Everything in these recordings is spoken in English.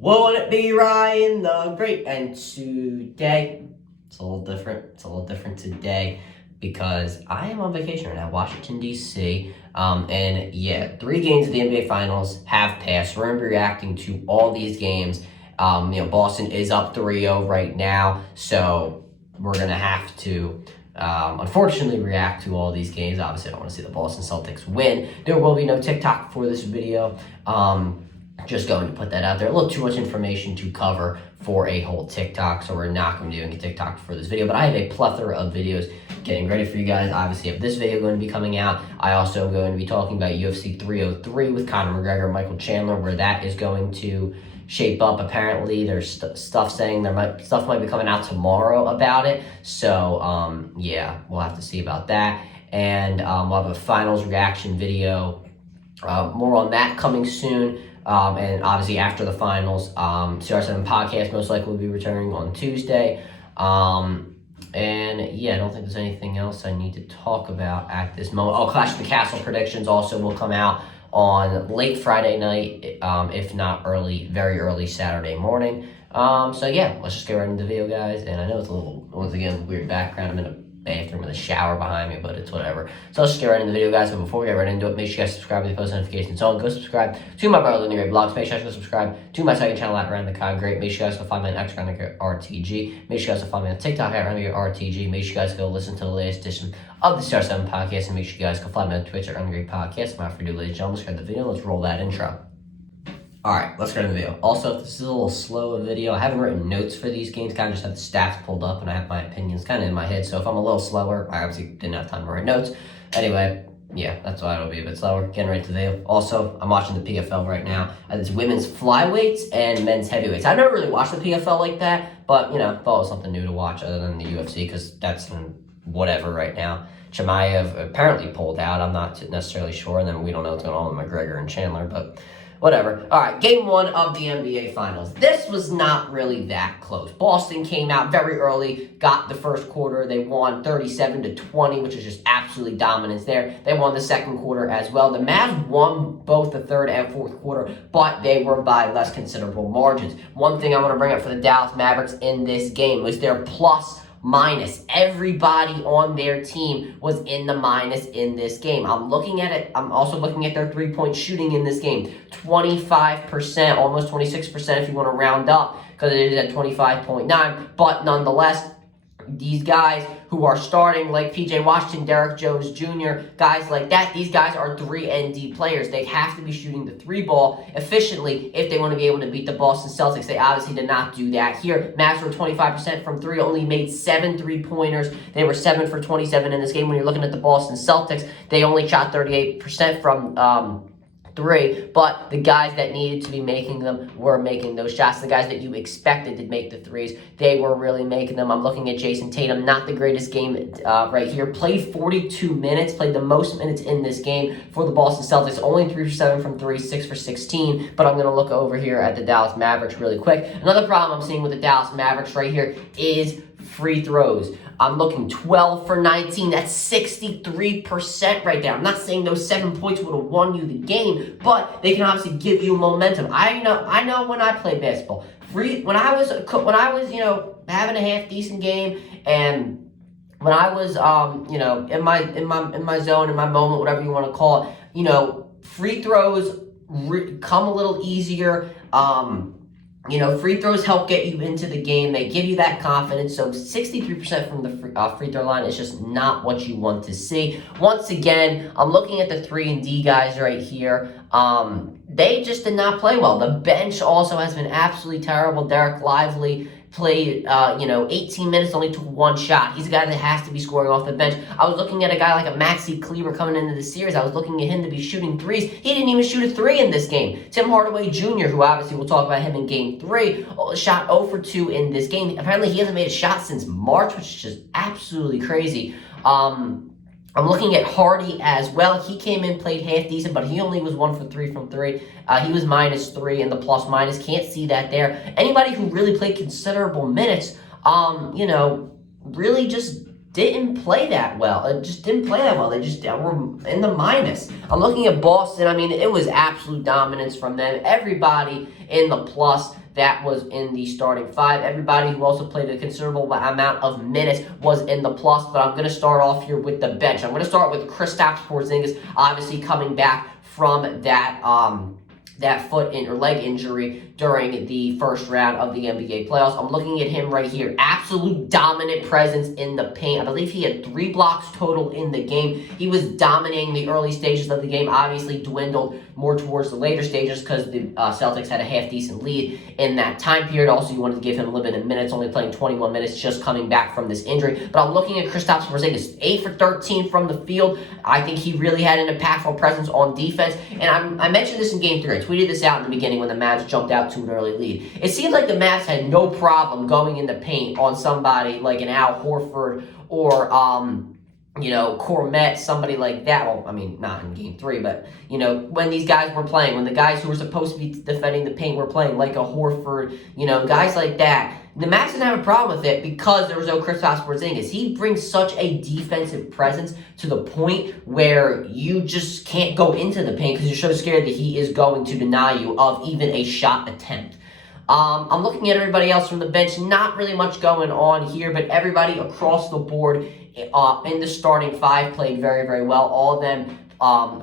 Won't it be Ryan the Great? And today, it's a little different. It's a little different today because I am on vacation right now, Washington, D.C. And yeah, 3 games of the NBA Finals have passed. We're going to be reacting to all these games. Boston is up 3-0 right now, so we're going to have to unfortunately react to all these games. Obviously, I don't want to see the Boston Celtics win. There will be no TikTok for this video. Just going to put that out there. A little too much information to cover for a whole TikTok, so we're not going to be doing a TikTok for this video, but I have a plethora of videos getting ready for you guys. Obviously, I have this video going to be coming out. I also am going to be talking about UFC 303 with Conor McGregor and Michael Chandler, where that is going to shape up. Apparently, there's stuff saying stuff might be coming out tomorrow about it, so yeah, we'll have to see about that. And we'll have a finals reaction video. More on that coming soon. And obviously after the finals, CR7 podcast most likely will be returning on Tuesday. And yeah, I don't think there's anything else I need to talk about at this moment. Oh, Clash of the Castle predictions also will come out on late Friday night, if not very early Saturday morning. So yeah, let's just get right into the video, guys. And I know it's a little, once again, weird background. I'm in a bathroom with a shower behind me, but it's whatever. So let's just get right into the video, guys. But before we get right into it, make sure you guys subscribe with the post notifications on. Go subscribe to my brother Linear Vlogs. Make sure you guys go subscribe to my second channel at Around the Cog Great. Make sure you guys go find me on X Around the RTG. Make sure you guys go find me on TikTok at Around the RTG. Make sure you guys go listen to the latest edition of the CR7 podcast, and make sure you guys go find me on Twitch at Around the Great Podcast. Without further ado, ladies and gentlemen, let's get the video. Let's roll that intro. Alright, let's get into the video. Also, if this is a little slow a video, I haven't written notes for these games, kind of just have the stats pulled up, and I have my opinions kind of in my head, so if I'm a little slower, I obviously didn't have time to write notes. Anyway, yeah, that's why it'll be a bit slower. Getting right to the video. Also, I'm watching the PFL right now. It's women's flyweights and men's heavyweights. I've never really watched the PFL like that, but, thought it was something new to watch other than the UFC, because that's whatever right now. Chimaev apparently pulled out. I'm not necessarily sure, and then we don't know what's going on with McGregor and Chandler, but whatever. All right, game 1 of the NBA Finals. This was not really that close. Boston came out very early, got the first quarter. They won 37-20, which is just absolutely dominance there. They won the second quarter as well. The Mavs won both the third and fourth quarter, but they were by less considerable margins. One thing I want to bring up for the Dallas Mavericks in this game was their plus minus. Everybody on their team was in the minus in this game. I'm looking at it. I'm also looking at their 3-point shooting in this game. 25%, almost 26% if you want to round up, because it is at 25.9. But nonetheless, these guys who are starting, like P.J. Washington, Derrick Jones Jr., guys like that, these guys are 3-and-D players. They have to be shooting the 3-ball efficiently if they want to be able to beat the Boston Celtics. They obviously did not do that here. Mavs were 25% from 3, only made 7 3-pointers. They were 7 for 27 in this game. When you're looking at the Boston Celtics, they only shot 38% from 3, but the guys that needed to be making them were making those shots. The guys that you expected to make the 3s, they were really making them. I'm looking at Jason Tatum, not the greatest game right here. Played 42 minutes, played the most minutes in this game for the Boston Celtics. Only 3 for 7 from 3, 6 for 16, but I'm going to look over here at the Dallas Mavericks really quick. Another problem I'm seeing with the Dallas Mavericks right here is free throws. I'm looking 12 for 19. That's 63% right there. I'm not saying those 7 points would have won you the game, but they can obviously give you momentum. I know when I played basketball, when I was having a half decent game, and when I was in my zone, in my moment, whatever you want to call it, free throws come a little easier. Free throws help get you into the game. They give you that confidence. So 63% from the free throw line is just not what you want to see. Once again, I'm looking at the 3-and-D guys right here. They just did not play well. The bench also has been absolutely terrible. Derek Lively played, 18 minutes, only took 1 shot. He's a guy that has to be scoring off the bench. I was looking at a guy like a Maxi Kleber coming into the series. I was looking at him to be shooting 3s. He didn't even shoot a 3 in this game. Tim Hardaway Jr., who obviously we'll talk about him in game 3, shot 0 for 2 in this game. Apparently, he hasn't made a shot since March, which is just absolutely crazy. I'm looking at Hardy as well. He came in, played half decent, but he only was 1 for 3 from 3. He was -3 in the plus minus. Can't see that there. Anybody who really played considerable minutes, really just didn't play that well. It just didn't play that well. They just were in the minus. I'm looking at Boston. I mean, it was absolute dominance from them. Everybody in the plus that was in the starting five. Everybody who also played a considerable amount of minutes was in the plus, but I'm going to start off here with the bench. I'm going to start with Kristaps Porzingis, obviously coming back from that foot or leg injury during the first round of the NBA playoffs. I'm looking at him right here. Absolute dominant presence in the paint. I believe he had 3 blocks total in the game. He was dominating the early stages of the game. Obviously dwindled more towards the later stages because the Celtics had a half-decent lead in that time period. Also, you wanted to give him limited minutes, only playing 21 minutes, just coming back from this injury. But I'm looking at Kristaps Porzingis, 8 for 13 from the field. I think he really had an impactful presence on defense. And I mentioned this in Game 3. I tweeted this out in the beginning when the Mavs jumped out to an early lead. It seemed like the Mavs had no problem going in the paint on somebody like an Al Horford or Cormet, somebody like that. Well, I mean, not in Game 3, but, when these guys were playing, when the guys who were supposed to be defending the paint were playing, like a Horford, guys like that, the Mavs didn't have a problem with it because there was no Kristaps Porzingis. He brings such a defensive presence to the point where you just can't go into the paint because you're so scared that he is going to deny you of even a shot attempt. I'm looking at everybody else from the bench. Not really much going on here, but everybody across the board in the starting five played very, very well. All of them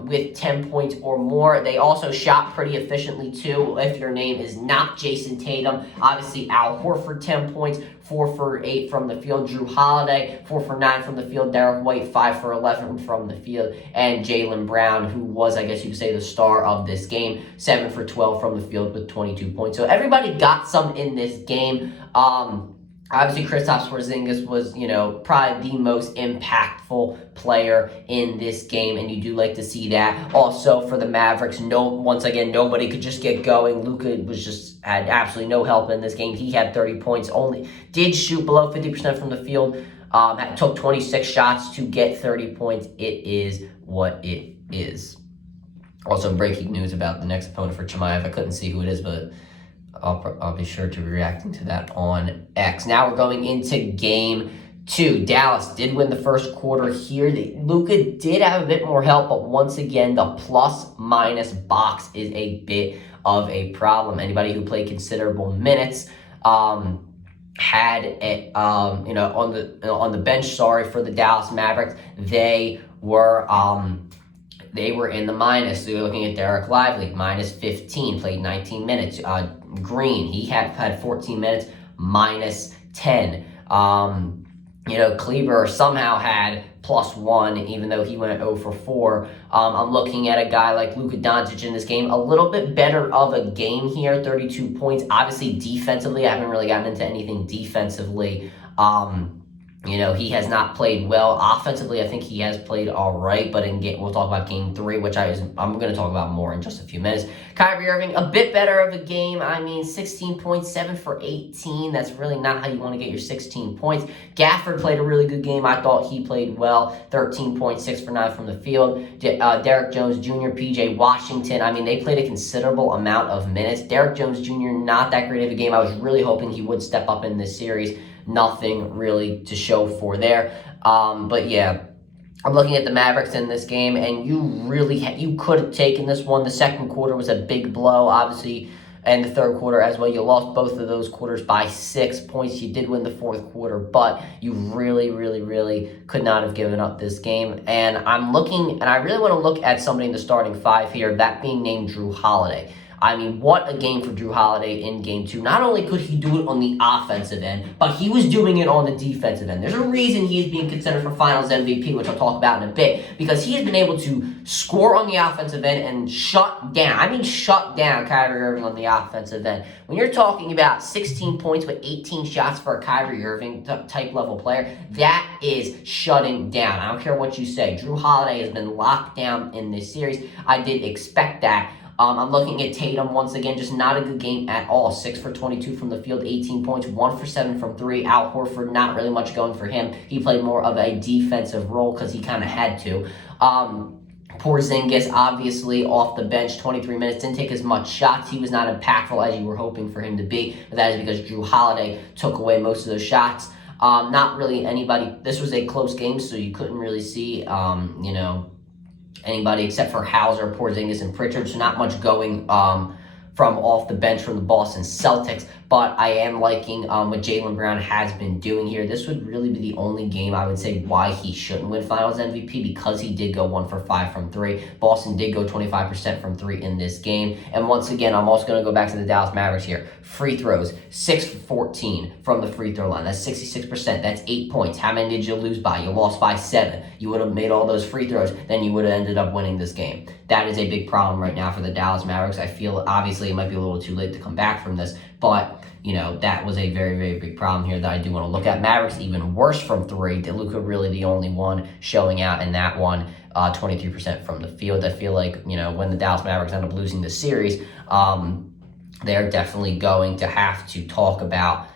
with 10 points or more. They also shot pretty efficiently too. If your name is not Jason Tatum, obviously Al Horford 10 points, 4 for 8 from the field. Drew Holiday 4 for 9 from the field. Derek White 5 for 11 from the field, and Jaylen Brown, who was, I guess you could say, the star of this game, 7 for 12 from the field with 22 points. So everybody got some in this game. Obviously, Kristaps Porzingis was, probably the most impactful player in this game, and you do like to see that. Also, for the Mavericks, once again, nobody could just get going. Luka had absolutely no help in this game. He had 30 points, only did shoot below 50% from the field. Took 26 shots to get 30 points. It is what it is. Also, breaking news about the next opponent for Chimaev. I couldn't see who it is, but I'll be sure to be reacting to that on X. Now we're going into Game 2. Dallas did win the first quarter here. Luka did have a bit more help, but once again, the plus-minus box is a bit of a problem. Anybody who played considerable minutes had on the bench. For the Dallas Mavericks, they were in the minus. So you're looking at Derek Lively, minus 15, played 19 minutes. Green, he had 14 minutes, minus 10. Kleber somehow had +1, even though he went 0 for 4. I'm looking at a guy like Luka Doncic in this game, a little bit better of a game here, 32 points. Obviously, defensively, I haven't really gotten into anything defensively. He has not played well. Offensively, I think he has played all right, but we'll talk about Game 3, which I'm going to talk about more in just a few minutes. Kyrie Irving, a bit better of a game. 16 points, 7 for 18. That's really not how you want to get your 16 points. Gafford played a really good game. I thought he played well. 13 points, 6 for 9 from the field. Derek Jones Jr., P.J. Washington, they played a considerable amount of minutes. Derek Jones Jr., not that great of a game. I was really hoping he would step up in this series. Nothing really to show for there. But yeah, I'm looking at the Mavericks in this game, and you could have taken this one. The second quarter was a big blow, obviously, and the third quarter as well. You lost both of those quarters by 6 points. You did win the fourth quarter, but you really, really, really could not have given up this game. And I really want to look at somebody in the starting five here, that being named Drew Holiday. What a game for Drew Holiday in Game 2. Not only could he do it on the offensive end, but he was doing it on the defensive end. There's a reason he is being considered for Finals MVP, which I'll talk about in a bit, because he has been able to score on the offensive end and shut down Kyrie Irving on the offensive end. When you're talking about 16 points with 18 shots for a Kyrie Irving type level player, that is shutting down. I don't care what you say. Drew Holiday has been locked down in this series. I did expect that. I'm looking at Tatum once again, just not a good game at all. 6 for 22 from the field, 18 points, 1 for 7 from 3. Al Horford, not really much going for him. He played more of a defensive role because he kind of had to. Porzingis, obviously, off the bench, 23 minutes, didn't take as much shots. He was not impactful as you were hoping for him to be, but that is because Drew Holiday took away most of those shots. Not really anybody. This was a close game, so you couldn't really see, anybody except for Hauser, Porzingis, and Pritchard. So not much going from off the bench from the Boston Celtics. But I am liking what Jaylen Brown has been doing here. This would really be the only game I would say why he shouldn't win Finals MVP, because he did go 1 for 5 from 3. Boston did go 25% from 3 in this game. And once again, I'm also going to go back to the Dallas Mavericks here. Free throws, 6 for 14 from the free throw line. That's 66%. That's 8 points. How many did you lose by? You lost by 7. You would have made all those free throws, then you would have ended up winning this game. That is a big problem right now for the Dallas Mavericks. I feel obviously it might be a little too late to come back from this, but that was a very, very big problem here that I do want to look at. Mavericks even worse from 3. Luka really the only one showing out in that one, 23% from the field. I feel like, when the Dallas Mavericks end up losing the series, they're definitely going to have to talk about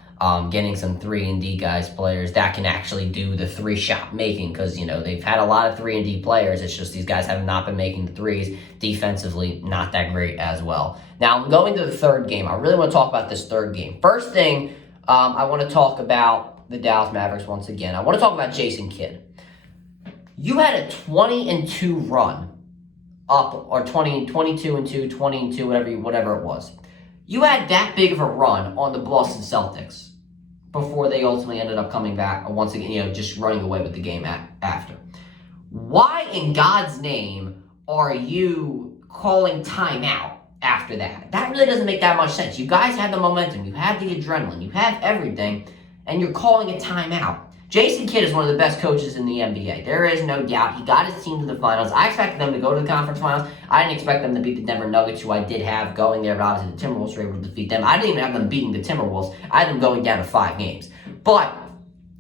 getting some 3-and-D players that can actually do the 3-shot making, because, they've had a lot of 3-and-D players. It's just these guys have not been making the threes. Defensively, not that great as well. Now, I'm going to the third game. I really want to talk about this third game. First thing, I want to talk about the Dallas Mavericks once again. I want to talk about Jason Kidd. You had a 20-2 run up, or 22-2, 20-2, whatever it was. You had that big of a run on the Boston Celtics before they ultimately ended up coming back once again, just running away with the game after. Why in God's name are you calling timeout after that? That really doesn't make that much sense. You guys have the momentum, you have the adrenaline, you have everything, and you're calling a timeout. Jason Kidd is one of the best coaches in the NBA. There is no doubt. He got his team to the finals. I expected them to go to the conference finals. I didn't expect them to beat the Denver Nuggets, who I did have going there, but obviously the Timberwolves were able to defeat them. I didn't even have them beating the Timberwolves. I had them going down to 5 games. But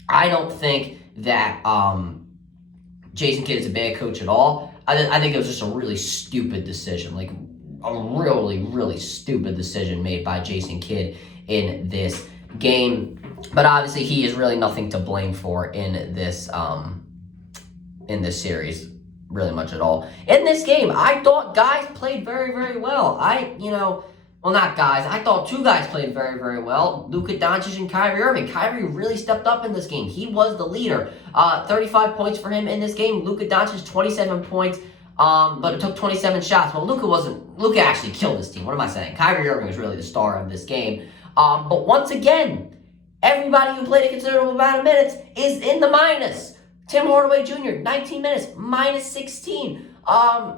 I don't think that Jason Kidd is a bad coach at all. I think it was just a really stupid decision, like a really, really stupid decision made by Jason Kidd in this game. But obviously, he is really nothing to blame for in this series, really much at all. In this game, I thought guys played very, very well. Not guys. I thought 2 guys played very, very well. Luka Doncic and Kyrie Irving. Kyrie really stepped up in this game. He was the leader. 35 points for him in this game. Luka Doncic, 27 points. But it took 27 shots. Well, Luka actually killed his team. What am I saying? Kyrie Irving was really the star of this game. But once again, everybody who played a considerable amount of minutes is in the minus. Tim Hardaway Jr., 19 minutes, minus 16.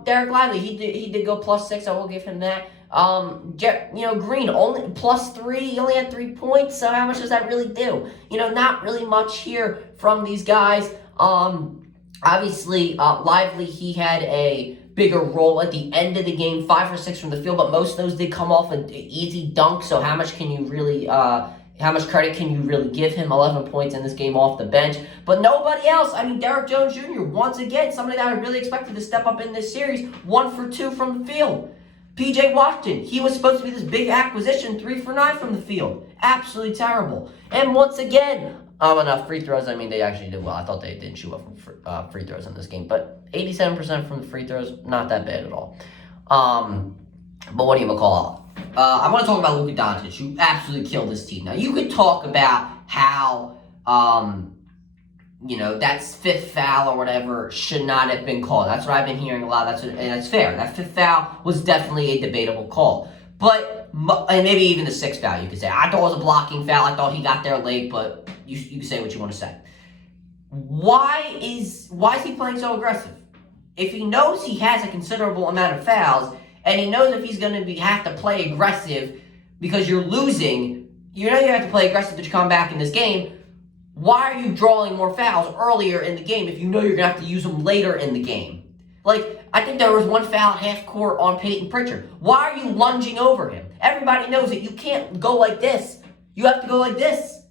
Derek Lively, he did go plus 6. I will give him that. Green, only plus 3. He only had 3 points. So how much does that really do? Not really much here from these guys. Obviously, Lively, he had a bigger role at the end of the game, 5 for 6 from the field, but most of those did come off an easy dunk. So how much credit can you really give him? 11 points in this game off the bench. But nobody else. Derek Jones Jr., once again, somebody that I really expected to step up in this series, 1 for 2 from the field. P.J. Washington, he was supposed to be this big acquisition, 3 for 9 from the field. Absolutely terrible. And once again, enough free throws. They actually did well. I thought they didn't shoot well from free throws in this game. But 87% from the free throws, not that bad at all. But what do you call it? I want to talk about Luka Doncic, who absolutely killed his team. Now, you could talk about how, that 5th foul or whatever should not have been called. That's what I've been hearing a lot. And that's fair. That 5th foul was definitely a debatable call. And maybe even the 6th foul, you could say. I thought it was a blocking foul. I thought he got there late, but you can say what you want to say. Why is he playing so aggressive? If he knows he has a considerable amount of fouls, and he knows if he's going to have to play aggressive because you're losing, you have to play aggressive to come back in this game, why are you drawing more fouls earlier in the game if you know you're going to have to use them later in the game? I think there was 1 foul at half court on Peyton Pritchard. Why are you lunging over him? Everybody knows that you can't go like this. You have to go like this.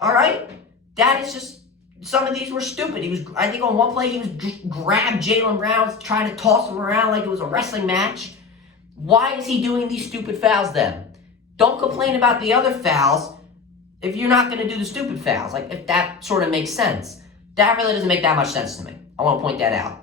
All right? That is just, some of these were stupid. I think on one play, he was just grabbed Jaylen Brown, trying to toss him around like it was a wrestling match. Why is he doing these stupid fouls then? Don't complain about the other fouls if you're not going to do the stupid fouls. If that sort of makes sense. That really doesn't make that much sense to me. I want to point that out.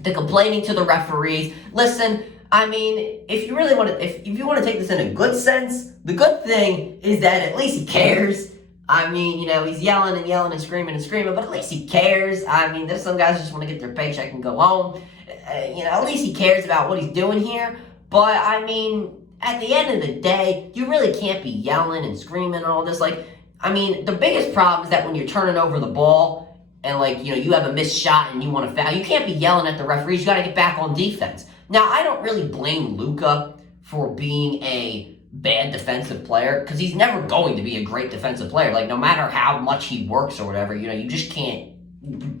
The complaining to the referees. Listen, if you want to take this in a good sense, the good thing is that at least he cares. I mean, he's yelling and yelling and screaming, but at least he cares. I mean, there's some guys who just want to get their paycheck and go home. At least he cares about what he's doing here. But, I mean, at the end of the day, you really can't be yelling and screaming and all this. The biggest problem is that when you're turning over the ball and, you have a missed shot and you want to foul, you can't be yelling at the referees. You got to get back on defense. Now, I don't really blame Luka for being a bad defensive player because he's never going to be a great defensive player. No matter how much he works or whatever, you just can't.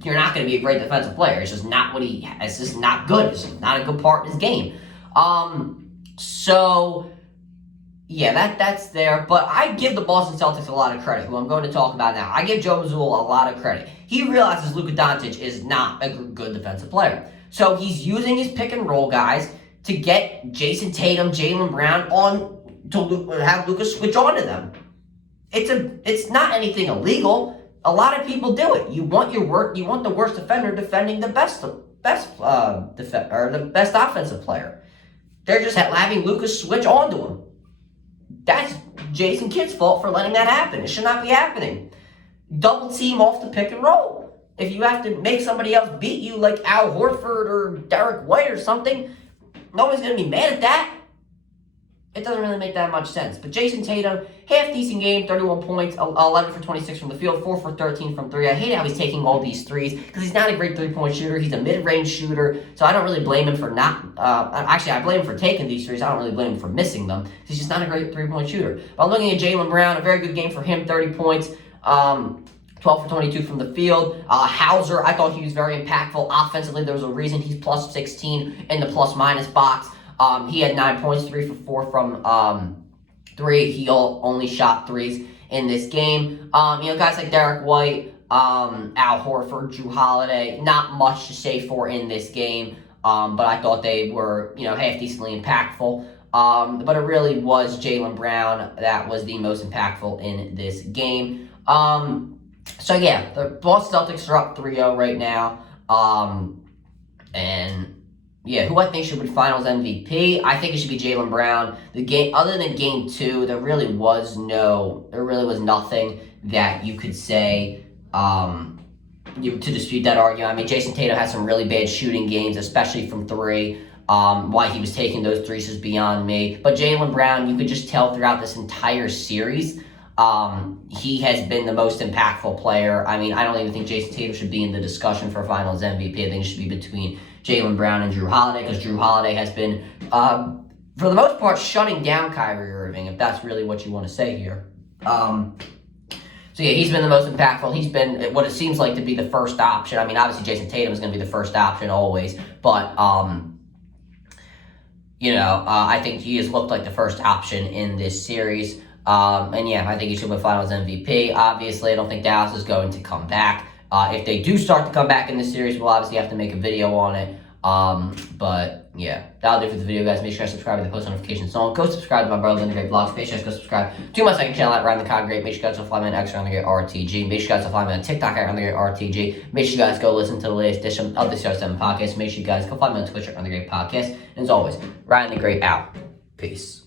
You're not going to be a great defensive player. It's just not what he. It's just not good. It's just not a good part in his game. So yeah, that's there. But I give the Boston Celtics a lot of credit, who I'm going to talk about now. I give Joe Mazzulla a lot of credit. He realizes Luka Doncic is not a good defensive player, so he's using his pick and roll guys to get Jason Tatum, Jaylen Brown on to have Luka switch on to them. It's not anything illegal. A lot of people do it. You want the worst defender defending the best offensive player. They're just having Luka switch on to him. That's Jason Kidd's fault for letting that happen. It should not be happening. Double team off the pick and roll. If you have to make somebody else beat you like Al Horford or Derek White or something, nobody's going to be mad at that. It doesn't really make that much sense. But Jason Tatum, half-decent game, 31 points, 11 for 26 from the field, 4 for 13 from 3. I hate how he's taking all these threes because he's not a great three-point shooter. He's a mid-range shooter, so I don't really blame him for not... actually, I blame him for taking these threes. I don't really blame him for missing them. He's just not a great three-point shooter. But I'm looking at Jaylen Brown, a very good game for him, 30 points, 12 for 22 from the field. Hauser, I thought he was very impactful. Offensively, there was a reason he's plus 16 in the plus-minus box. He had 9 points, 3 for 4 from 3. He only shot threes in this game. Guys like Derek White, Al Horford, Drew Holiday, not much to say for in this game. But I thought they were, half-decently impactful. But it really was Jaylen Brown that was the most impactful in this game. So, yeah, the Boston Celtics are up 3-0 right now. Yeah, who I think should be Finals MVP? I think it should be Jaylen Brown. The game, other than Game 2, there really was nothing that you could say to dispute that argument. I mean, Jason Tatum had some really bad shooting games, especially from 3. Why he was taking those threes is beyond me. But Jaylen Brown, you could just tell throughout this entire series, he has been the most impactful player. I mean, I don't even think Jason Tatum should be in the discussion for Finals MVP. I think it should be between Jaylen Brown and Drew Holiday, because Drew Holiday has been, for the most part, shutting down Kyrie Irving, if that's really what you want to say here. So yeah, he's been the most impactful. He's been what it seems like to be the first option. I mean, obviously Jason Tatum is going to be the first option always, but I think he has looked like the first option in this series. And yeah, I think he should win Finals MVP. Obviously, I don't think Dallas is going to come back. If they do start to come back in this series, we'll obviously have to make a video on it. But yeah, that'll do for the video, guys. Make sure to subscribe to the post notifications on. Go subscribe to my brother, the Great Vlogs. Make sure to go subscribe to my second channel at Ryan the Con Great. Make sure you guys go follow me on X around the Great RTG. Make sure you guys go follow me on TikTok at Ryan the Great RTG. Make sure you guys go listen to the latest edition of the CR7 podcast. Make sure you guys go follow me on Twitch at Ryan the Great Podcast. And as always, Ryan the Great out. Peace.